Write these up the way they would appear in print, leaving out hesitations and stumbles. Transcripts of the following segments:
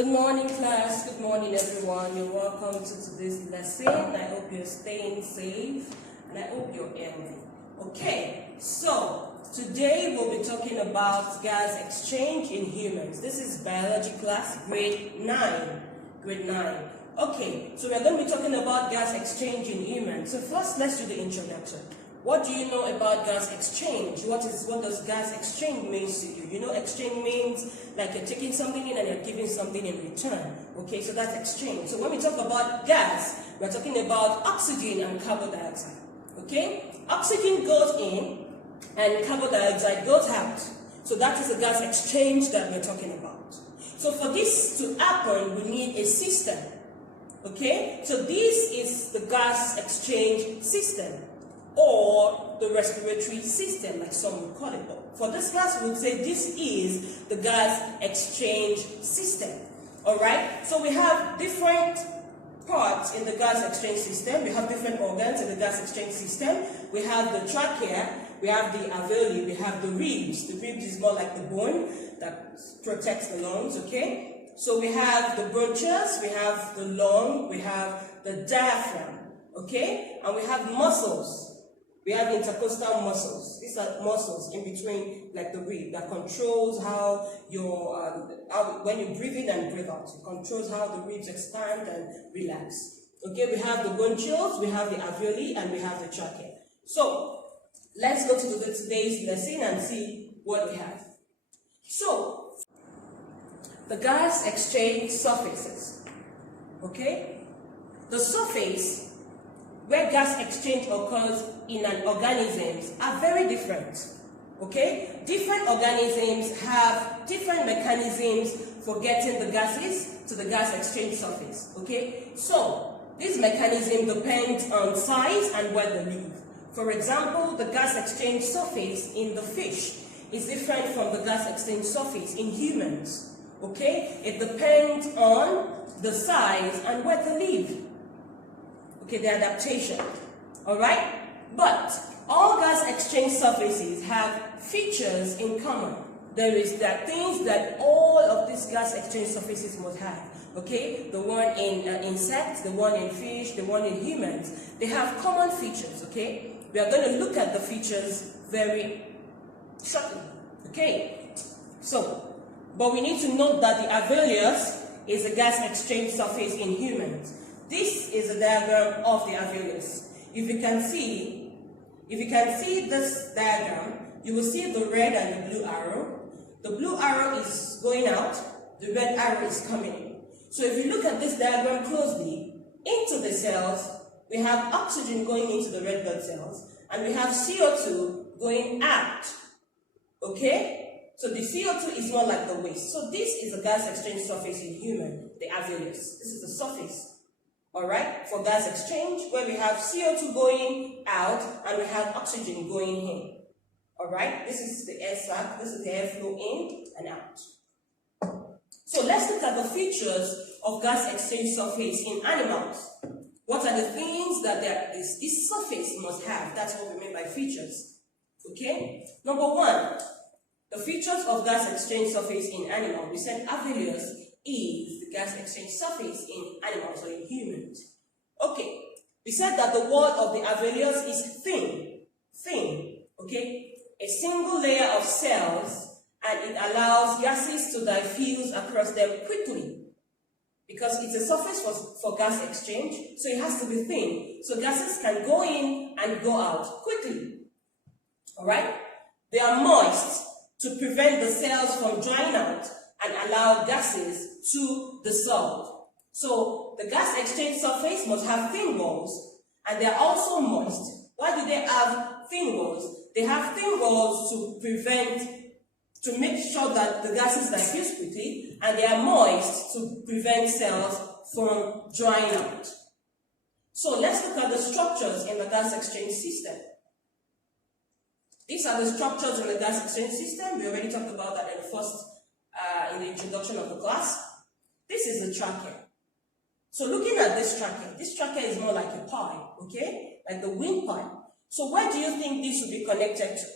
Good morning, class. Good morning, everyone. You're welcome to today's lesson. I hope you're staying safe and I hope you're healthy. Okay, so today we'll be talking about gas exchange in humans. This is biology class, grade 9. Grade 9. Okay, so we're going to be talking about gas exchange in humans. So first, let's do the introduction. What do you know about gas exchange? What does gas exchange mean to you? You know, exchange means like you're taking something in and you're giving something in return. Okay, so that's exchange. So when we talk about gas, we're talking about oxygen and carbon dioxide. Okay, oxygen goes in and carbon dioxide goes out. So that is the gas exchange that we're talking about. So for this to happen, we need a system. Okay, so this is the gas exchange system, or the respiratory system, like some would call it. For this class, we would say this is the gas exchange system. Alright, so we have different parts in the gas exchange system. We have different organs in the gas exchange system. We have the trachea, we have the alveoli, we have the ribs. The ribs is more like the bone that protects the lungs, okay? So we have the bronchus, we have the lung, we have the diaphragm, okay? And we have muscles. We have intercostal muscles. These are muscles in between, like the rib, that controls how your, when you breathe in and breathe out, it controls how the ribs expand and relax. Okay, we have the bronchioles, we have the alveoli, and we have the trachea. So, let's go to today's lesson and see what we have. So, the gas exchange surfaces. Okay, the surface where gas exchange occurs in an organisms are very different. Okay? Different organisms have different mechanisms for getting the gases to the gas exchange surface. Okay? So, this mechanism depends on size and where they live. For example, the gas exchange surface in the fish is different from the gas exchange surface in humans. Okay? It depends on the size and where they live. Okay, the adaptation, all right? But all gas exchange surfaces have features in common. There are things that all of these gas exchange surfaces must have, okay? The one in insects, the one in fish, the one in humans, they have common features, okay? We are going to look at the features very shortly, okay? So, but we need to note that the alveolus is a gas exchange surface in humans. This is a diagram of the alveolus. If you can see this diagram, you will see the red and the blue arrow. The blue arrow is going out, the red arrow is coming in. So if you look at this diagram closely, into the cells, we have oxygen going into the red blood cells, and we have CO2 going out. Okay? So the CO2 is more like the waste. So this is a gas exchange surface in human, the alveolus. This is the surface. Alright, for gas exchange, where we have CO2 going out and we have oxygen going in. Alright, this is the air sac, this is the airflow in and out. So let's look at the features of gas exchange surface in animals. What are the things that this surface must have? That's what we mean by features. Okay? Number one, the features of gas exchange surface in animals. We said alveolus is the gas exchange surface in animals or in humans. Okay, we said that the wall of the alveolus is thin, okay? A single layer of cells, and it allows gases to diffuse across them quickly. Because it's a surface for gas exchange, so it has to be thin. So gases can go in and go out quickly. Alright? They are moist to prevent the cells from drying out and allow gases to dissolve. So the gas exchange surface must have thin walls, and they are also moist. Why do they have thin walls? They have thin walls to make sure that the gases diffuse quickly, and they are moist to prevent cells from drying out. So let's look at the structures in the gas exchange system. These are the structures in the gas exchange system. We already talked about that in the introduction of the class. This is the trachea. So looking at this trachea is more like a pie, okay? Like the windpipe. So where do you think this will be connected to?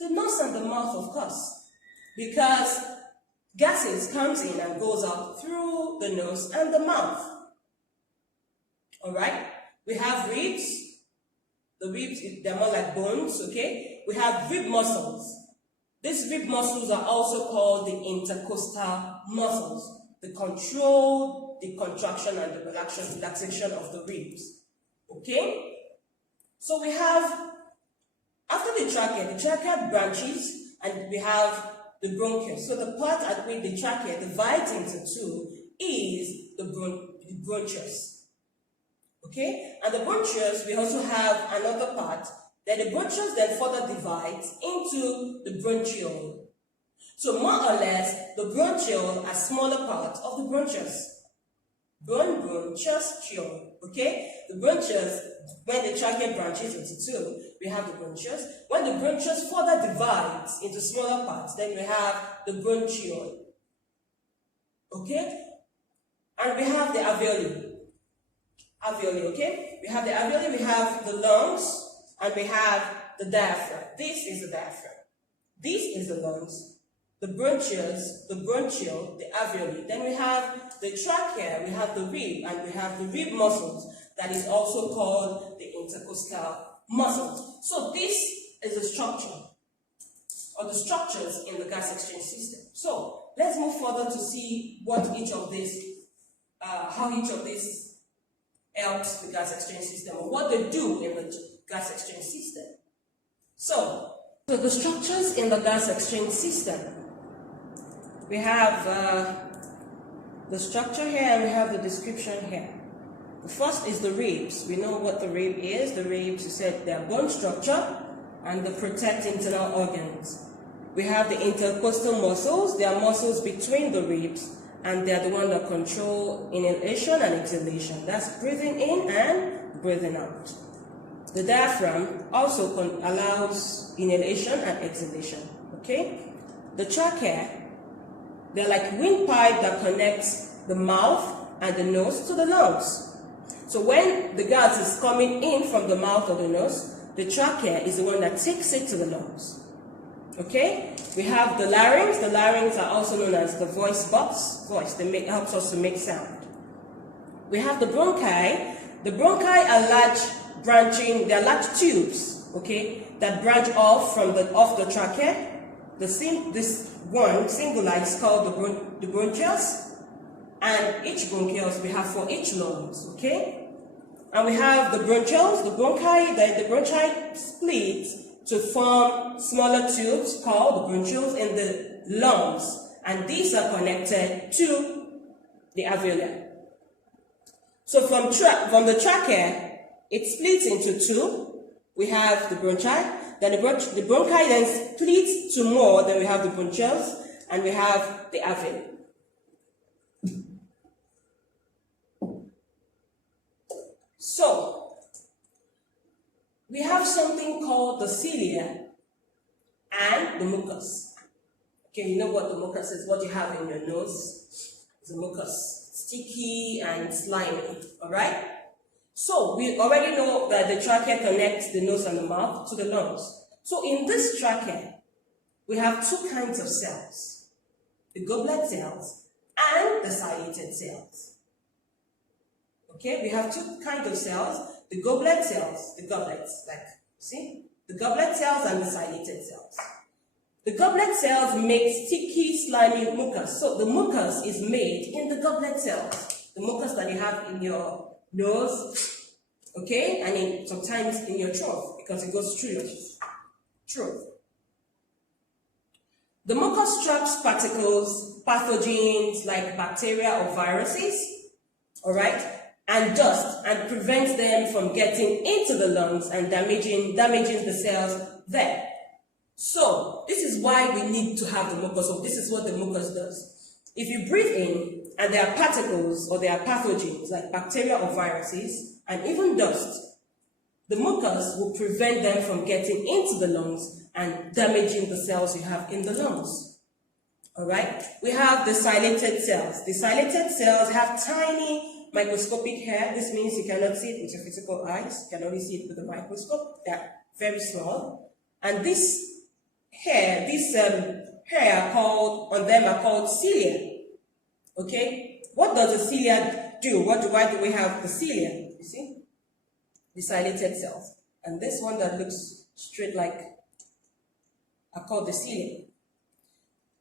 The nose and the mouth, of course. Because gases comes in and goes out through the nose and the mouth. All right? We have ribs. The ribs, they're more like bones, okay? We have rib muscles. These rib muscles are also called the intercostal muscles. They control the contraction and the relaxation of the ribs. Okay? So we have, after the trachea branches, and we have the bronchus. So the part at which the trachea divides into two is the bronchus. Okay? And the bronchus, we also have another part. Then the bronchus then further divides into the bronchiole. So more or less, the bronchiole are smaller parts of the bronchus. Bronchus. Okay? The bronchus, when the trachea branches into two, we have the bronchus. When the bronchus further divides into smaller parts, then we have the bronchiole. Okay? And we have the alveoli. Okay? We have the alveoli, we have the lungs, and we have the diaphragm. This is the diaphragm. This is the lungs, the bronchus, the bronchiole, the alveoli. Then we have the trachea, we have the rib, and we have the rib muscles. That is also called the intercostal muscles. So this is the structure, or the structures in the gas exchange system. So let's move further to see what each of these, how each of these helps the gas exchange system, or what they do in the gas exchange system. So the structures in the gas exchange system, we have the structure here and we have the description here. The first is the ribs. We know what the rib is. The ribs, you said, they are bone structure and they protect internal organs. We have the intercostal muscles. They are muscles between the ribs, and they are the one that control inhalation and exhalation. That's breathing in and breathing out. The diaphragm also allows inhalation and exhalation. Okay? The trachea, they're like windpipe that connects the mouth and the nose to the lungs. So when the gas is coming in from the mouth or the nose, the trachea is the one that takes it to the lungs. Okay? We have the larynx. The larynx are also known as the voice box. Helps us to make sound. We have the bronchi. The bronchi are they're large tubes, okay, that branch off from off the trachea. This one, singular, is called the bronchus, and each bronchus we have for each lungs, okay? And we have the bronchioles, the bronchi split to form smaller tubes called the bronchioles in the lungs, and these are connected to the alveoli. So from the trachea, it splits into two. We have the bronchi, then the bronchi then splits to more, then we have the bronchioles, and we have the alveoli. So, we have something called the cilia and the mucus. Okay, you know what the mucus is, what you have in your nose. It's a mucus, sticky and slimy, all right? So, we already know that the trachea connects the nose and the mouth to the lungs. So, in this trachea, we have two kinds of cells, the goblet cells and the dilated cells. Okay, we have two kinds of cells, the goblet cells, the goblets, like, see? The goblet cells and the dilated cells. The goblet cells make sticky, slimy mucus. So, the mucus is made in the goblet cells, the mucus that you have in your nose, okay, and sometimes in your throat, because it goes through your throat. The mucus traps particles, pathogens like bacteria or viruses, all right, and dust, and prevents them from getting into the lungs and damaging the cells there. So, this is why we need to have the mucus, or this is what the mucus does. If you breathe in, and there are particles or there are pathogens like bacteria or viruses and even dust, the mucus will prevent them from getting into the lungs and damaging the cells you have in the lungs. All right? We have the dilated cells. The dilated cells have tiny microscopic hair. This means you cannot see it with your physical eyes. You can only see it with a microscope. They're very small. And this hair, hair on them are called cilia. Okay? What does the cilia do? Why do we have the cilia? You see? The dilated cells. And this one that looks straight like are called the cilia.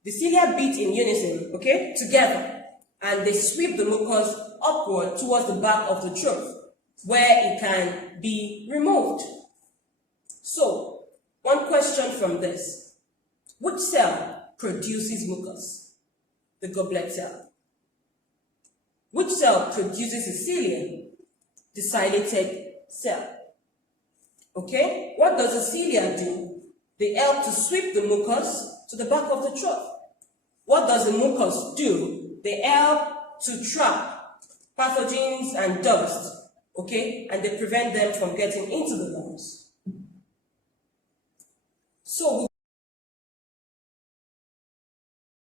The cilia beat in unison, okay, together, and they sweep the mucus upward towards the back of the throat, where it can be removed. So, one question from this. Which cell produces mucus? The goblet cell. Which cell produces the cilia? The dilated cell. Okay? What does the cilia do? They help to sweep the mucus to the back of the throat. What does the mucus do? They help to trap pathogens and dust, okay? And they prevent them from getting into the lungs. So